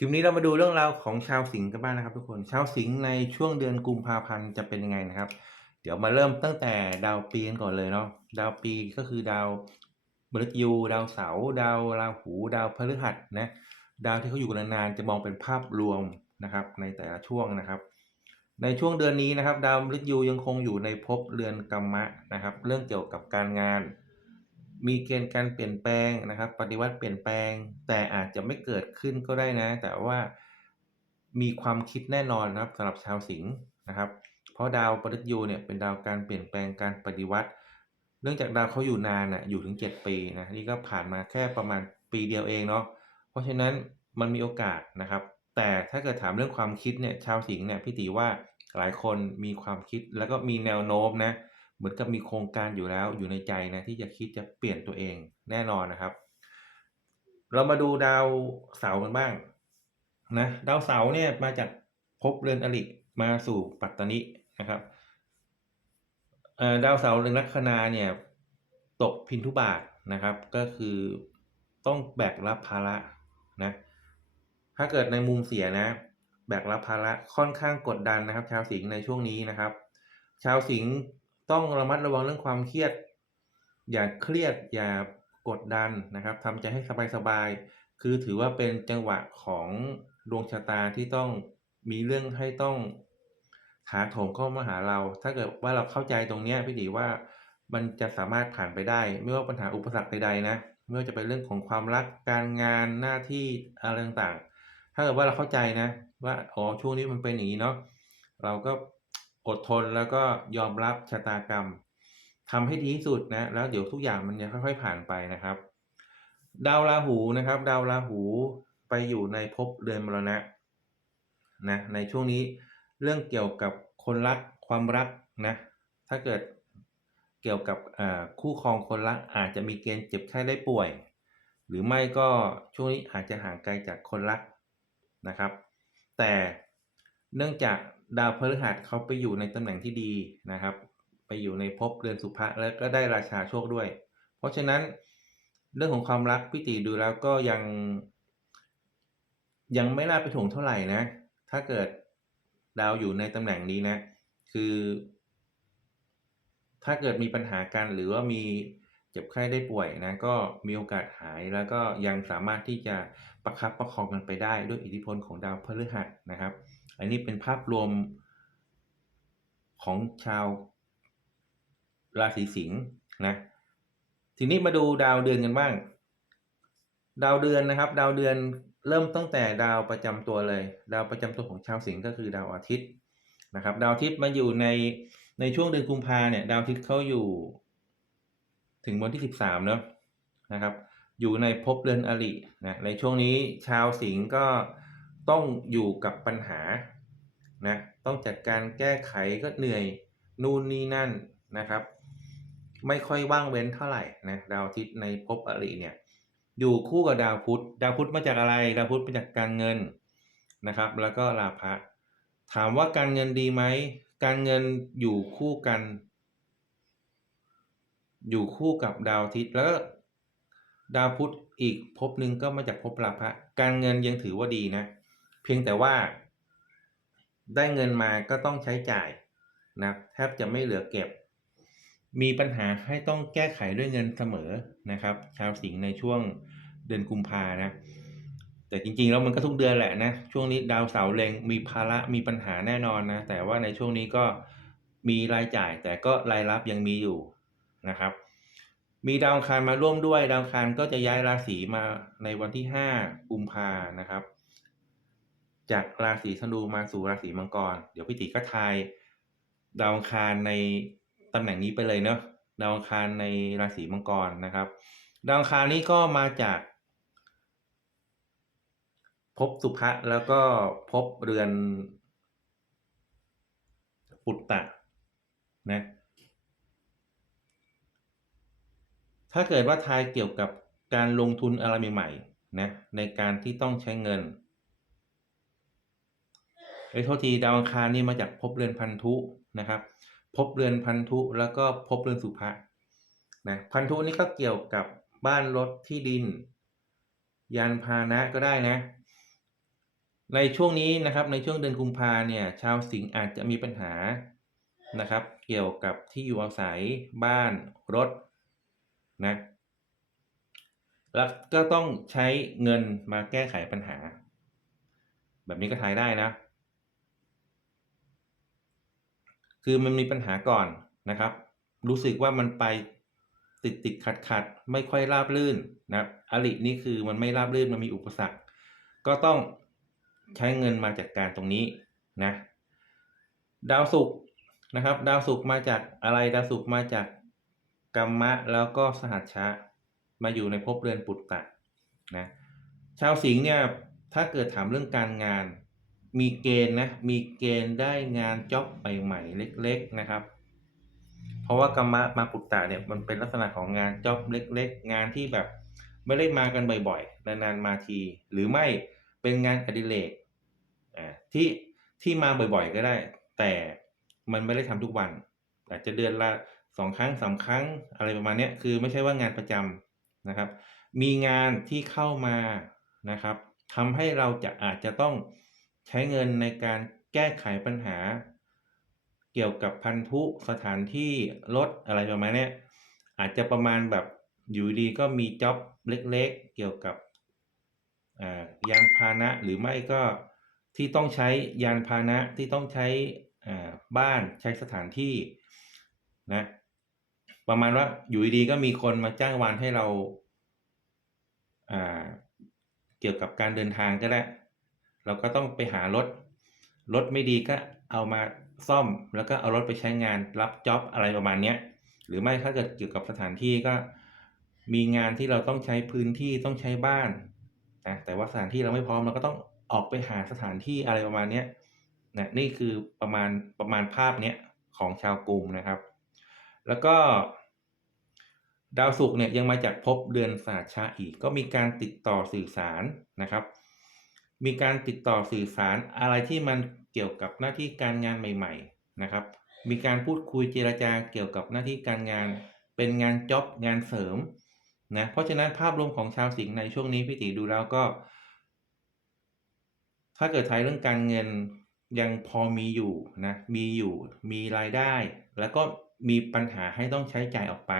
คลิปนี้เรามาดูเรื่องราวของชาวสิงห์กันบ้างนะครับทุกคน ชาวสิงห์ในช่วงเดือนกุมภาพันธ์จะเป็นยังไงนะครับ เดี๋ยวมาเริ่มตั้งแต่ดาวปีกันก่อนเลยเนาะ ดาวปีก็คือดาวมฤตยู ดาวเสาร์ดาวราหู ดาวพฤหัสนะ ดาวที่เขาอยู่กันนานๆจะมองเป็นภาพรวมนะครับ ในแต่ละช่วงนะครับ ในช่วงเดือนนี้นะครับ ดาวมฤตยูยังคงอยู่ในภพเรือนกรรมะนะครับ เรื่องเกี่ยวกับการงาน มีเกณฑ์การเปลี่ยนแปลงนะครับ ปฏิวัติเปลี่ยนแปลง แต่อาจจะไม่เกิดขึ้นก็ได้นะ แต่ว่ามีความคิดแน่นอนนะครับสำหรับชาวสิงห์นะครับ เพราะดาวปฤตยูเนี่ยเป็นดาวการเปลี่ยนแปลงการปฏิวัติ เนื่องจากดาวเขาอยู่นานน่ะอยู่ถึง 7 ปีนะนี่ก็ผ่านมาแค่ประมาณปีเดียวเองเนาะเพราะฉะนั้นมันมีโอกาสนะครับ แต่ถ้าเกิดถามเรื่องความคิดเนี่ยชาวสิงห์เนี่ยพี่ตีว่าหลายคนมีความคิดแล้วก็มีแนวโน้มนะ เหมือนกับมีโครงการอยู่แล้วอยู่ในใจนะที่จะคิดจะเปลี่ยนตัวเองแน่นอนนะครับ เรามาดูดาวเสาร์กันบ้างนะดาวเสาร์เนี่ยมาจากภพเรือนอริมาสู่ปัตตนินะครับดาวเสาร์เรือนลัคนาเนี่ยตกพินทุบาทนะครับ ก็คือต้องแบกรับภาระนะถ้าเกิดในมุมเสียนะ แบกรับภาระค่อนข้างกดดันนะครับ ชาวสิงห์ในช่วงนี้นะครับ ชาวสิงห์ ต้องระมัดระวังเรื่องความเครียด อย่าเครียดอย่ากดดันนะครับทำใจให้สบายๆคือถือว่าเป็นจังหวะของดวงชะตาที่ต้องมีเรื่องให้ต้องถาโถมเข้ามาหาเรา ถ้าเกิดว่าเราเข้าใจตรงนี้พี่ดีว่ามันจะสามารถผ่านไปได้ ไม่ว่าปัญหาอุปสรรคใดๆนะไม่ว่าจะเป็นเรื่องของความรักการงานหน้าที่อะไรต่างๆ ถ้าเกิดว่าเราเข้าใจนะ ว่าอ๋อช่วงนี้มันเป็นอย่างนี้เนาะเราก็ อดทนแล้วก็ยอมรับชะตากรรมทำให้ดีที่สุดนะ แล้วเดี๋ยวทุกอย่างมันจะค่อย ๆ ผ่านไปนะครับ ดาวราหูนะครับ ดาวราหูไปอยู่ในภพเรือนมรณะนะในช่วงนี้เรื่องเกี่ยวกับคนรักความรักนะถ้าเกิดเกี่ยวกับคู่ครองคนรักอาจจะมีเกณฑ์เจ็บไข้ได้ป่วย หรือไม่ก็ช่วงนี้อาจจะห่างไกลจากคนรักนะครับ แต่เนื่องจาก ดาวพฤหัสเขาไปอยู่ในตำแหน่งที่ดีนะครับ ไปอยู่ในภพเรือนสุภะแล้วก็ได้ราชาโชคด้วย เพราะฉะนั้นเรื่องของความรักพี่ตีดูแล้วก็ยัง ยังไม่น่าไปถ่วงเท่าไหร่นะ ถ้าเกิดดาวอยู่ในตำแหน่งนี้นะ คือ ถ้าเกิดมีปัญหากันหรือว่ามีเจ็บไข้ได้ป่วยนะ ก็มีโอกาสหายแล้วก็ยังสามารถที่จะประคับประคองกันไปได้ด้วยอิทธิพลของดาวพฤหัสนะครับ อันนี้เป็นภาพรวมของชาวราศีสิงห์นะ ทีนี้มาดูดาวเดือนกันบ้าง ดาวเดือนนะครับ ดาวเดือนเริ่มตั้งแต่ดาวประจำตัวเลย ดาวประจำตัวของชาวสิงห์ก็คือดาวอาทิตย์นะครับ ดาวอาทิตย์มาอยู่ในในช่วงเดือนกุมภาเนี่ย ดาวอาทิตย์เขาอยู่ ถึงวันที่สิบสามเนาะนะครับ อยู่ในภพเรือนอรินะในช่วงนี้ชาวสิงห์ก็ ต้องอยู่กับปัญหานะต้องจัดการแก้ไขก็เหนื่อยนู่นนี่นั่นนะครับ ไม่ค่อยว่างเว้นเท่าไหร่นะดาวอาทิตย์ในภพอริเนี่ยอยู่คู่กับดาวพุธดาวพุธมาจากอะไร ดาวพุธมาจากการเงินนะครับ แล้วก็ลาภะถามว่าการเงินดีไหมการเงินอยู่คู่กัน อยู่คู่กับดาวอาทิตย์แล้วดาวพุธอีกภพหนึ่งก็มาจากภพลาภะการเงินยังถือว่าดีนะ พียงแต่ว่า ได้เงินมาก็ต้องใช้จ่ายนะแทบจะไม่เหลือเก็บ มีปัญหาให้ต้องแก้ไขด้วยเงินเสมอนะครับ ชาวสิงห์ในช่วงเดือนกุมภานะ แต่จริงๆแล้วมันก็ทุกเดือนแหละนะ ช่วงนี้ดาวเสาร์เล็งมีภาระมีปัญหาแน่นอนนะ แต่ว่าในช่วงนี้ก็มีรายจ่าย แต่ก็รายรับยังมีอยู่นะครับ มีดาวคารมาร่วมด้วย ดาวคารก็จะย้ายราศีมาในวันที่ห้ากุมภานะครับ จากราศีธนูมาสู่ราศีมังกร เดี๋ยวพี่ติก็ทายดาวอังคารในตำแหน่งนี้ไปเลยเนาะดาวอังคารในราศีมังกรนะครับ ดาวอังคารนี้ก็มาจากภพสุภะแล้วก็ภพเรือนปุตตะนะถ้าเกิดว่าทายเกี่ยวกับการลงทุนอะไรใหม่ๆนะในการที่ต้องใช้เงิน ไอ้โทษทีดาวอังคารนี่มาจากภพเรือนพันธุนะครับภพเรือนพันธุแล้วก็ภพเรือนสุภะนะพันธุนี่ก็เกี่ยวกับบ้านรถที่ดิน ยานพาหนะก็ได้นะ ในช่วงนี้นะครับในช่วงเดือนกุมภาเนี่ยชาวสิงห์อาจจะมีปัญหานะครับ เกี่ยวกับที่อยู่อาศัยบ้านรถนะแล้วก็ต้องใช้เงินมาแก้ไขปัญหา แบบนี้ก็ทายได้นะ คือมันมีปัญหาก่อนนะครับ รู้สึกว่ามันไปติดติดขัดขัดไม่ค่อยราบรื่นนะครับอรินี่คือมันไม่ราบรื่นมันมีอุปสรรค ก็ต้องใช้เงินมาจัดการตรงนี้นะดาวศุกร์นะครับ ดาวศุกร์มาจากอะไรดาวศุกร์มาจากกรรมะแล้วก็สหัชชะมาอยู่ในภพเรือนปุตตะนะชาวสิงห์เนี่ยถ้าเกิดถามเรื่องการงาน มีเกณฑ์นะ มีเกณฑ์ได้งานจ็อบใหม่ๆเล็ก ๆนะครับ เพราะว่ากรรมะมาปุตตะเนี่ยมันเป็นลักษณะของงานจ็อบเล็ก ๆ งานที่แบบไม่ได้มากันบ่อยๆ นานๆมาที หรือไม่เป็นงานอดิเรกอ่าที่ที่มาบ่อยๆ ก็ได้ แต่มันไม่ได้ทำทุกวัน อาจจะเดือนละสองครั้งสาครั้งอะไรประมาณนี้คือไม่ใช่ว่างานประจำนะครับ มีงานที่เข้ามานะครับทำให้เราจะอาจจะต้อง ใช้เงินในการแก้ไขปัญหา เกี่ยวกับพันธุสถานที่รถอะไรประมาณเนี้ยอาจจะประมาณแบบอยู่ดีก็มีจ็อบเล็กๆ เกี่ยวกับยานพาหนะหรือไม่ก็ที่ต้องใช้ยานพาหนะที่ต้องใช้บ้านใช้สถานที่นะประมาณว่าอยู่ดีก็มีคนมาจ้างวานให้เราอ่าเกี่ยวกับการเดินทางก็ได้ เราก็ต้องไปหารถ รถไม่ดีก็เอามาซ่อมแล้วก็เอารถไปใช้งานรับจ็อบอะไรประมาณเนี้ยหรือไม่ถ้าเกิดเกี่ยวกับสถานที่ก็มีงานที่เราต้องใช้พื้นที่ต้องใช้บ้านนะแต่ว่าสถานที่เราไม่พร้อมเราก็ต้องออกไปหาสถานที่อะไรประมาณเนี้ยนะนี่คือประมาณประมาณภาพเนี้ยของชาวกรุงนะครับ แล้วก็ดาวศุกร์เนี่ยยังมาจากภพเดือนสหัชชะอีก ก็มีการติดต่อสื่อสารนะครับ มีการติดต่อสื่อสารอะไรที่มันเกี่ยวกับหน้าที่การงานใหม่ ๆนะครับ มีการพูดคุยเจรจาเกี่ยวกับหน้าที่การงาน เป็นงานจ็อบงานเสริมนะเพราะฉะนั้นภาพรวมของชาวสิงห์ในช่วงนี้พี่ติดูแล้วก็ ถ้าเกิดทายเรื่องการเงินยังพอมีอยู่นะมีอยู่มีรายได้ แล้วก็มีปัญหาให้ต้องใช้จ่ายออกไป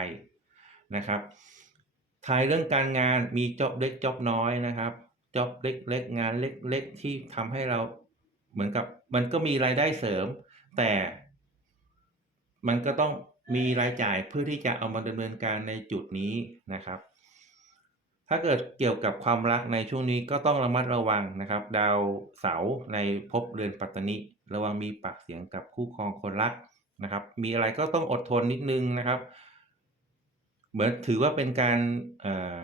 นะครับทายเรื่องการงานมีจ็อบเล็กจ็อบน้อยนะครับ จ็อบเล็กๆ งานเล็กๆ ที่ทำให้เราเหมือนกับ มันก็มีรายได้เสริม แต่มันก็ต้องมีรายจ่ายเพื่อที่จะเอามาดำเนินการในจุดนี้นะครับ ถ้าเกิดเกี่ยวกับความรักในช่วงนี้ก็ต้องระมัดระวังนะครับ ดาวเสาร์ในภพเรือนปัตตนิระวังมีปากเสียงกับคู่ครองคนรักนะครับ มีอะไรก็ต้องอดทนนิดนึงนะครับ เหมือนถือว่าเป็นการเอ่อ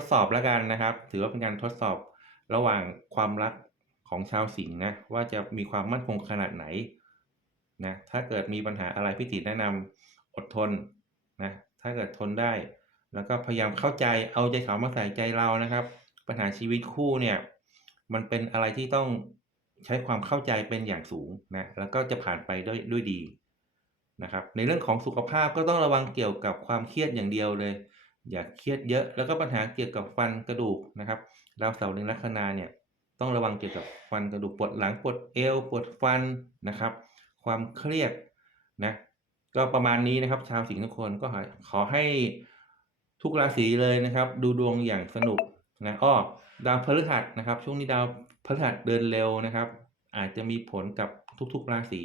ดสอบแล้วกันนะครับ ถือว่าเป็นการทดสอบระหว่างความรักของชาวสิงห์นะว่าจะมีความมั่นคงขนาดไหนนะถ้าเกิดมีปัญหาอะไรพี่ติแนะนำอดทนนะถ้าเกิดทนได้ แล้วก็พยายามเข้าใจเอาใจเขามาใส่ใจเรานะครับ ปัญหาชีวิตคู่เนี่ยมันเป็นอะไรที่ต้องใช้ความเข้าใจเป็นอย่างสูงนะแล้วก็จะผ่านไปด้วยด้วยดีนะครับในเรื่องของสุขภาพก็ต้องระวังเกี่ยวกับความเครียดอย่างเดียวเลย อย่าเครียดเยอะ แล้วก็ปัญหาเกี่ยวกับฟันกระดูกนะครับดาวเสาร์ในลัคนาเนี่ยต้องระวังเกี่ยวกับฟันกระดูกปวดหลังปวดเอวปวดฟันนะครับ ความเครียดนะก็ประมาณนี้นะครับ ชาวสิงห์ทุกคนก็ขอให้ทุกราศีเลยนะครับ ดูดวงอย่างสนุกนะอ้อดาวพฤหัสนะครับ ช่วงนี้ดาวพฤหัสเดินเร็วนะครับ อาจจะมีผลกับทุกๆราศี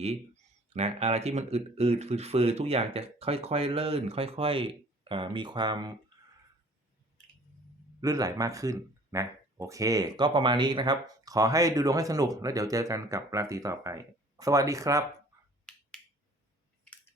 นะอะไรที่มันอืดๆฟืดๆทุกอย่างจะค่อยๆเลื่อนค่อยๆเอ่อมีความ ลื่นไหลมากขึ้นนะโอเค ก็ประมาณนี้นะครับ ขอให้ดูดวงให้สนุกแล้วเดี๋ยวเจอกันกับราศีต่อไป สวัสดีครับ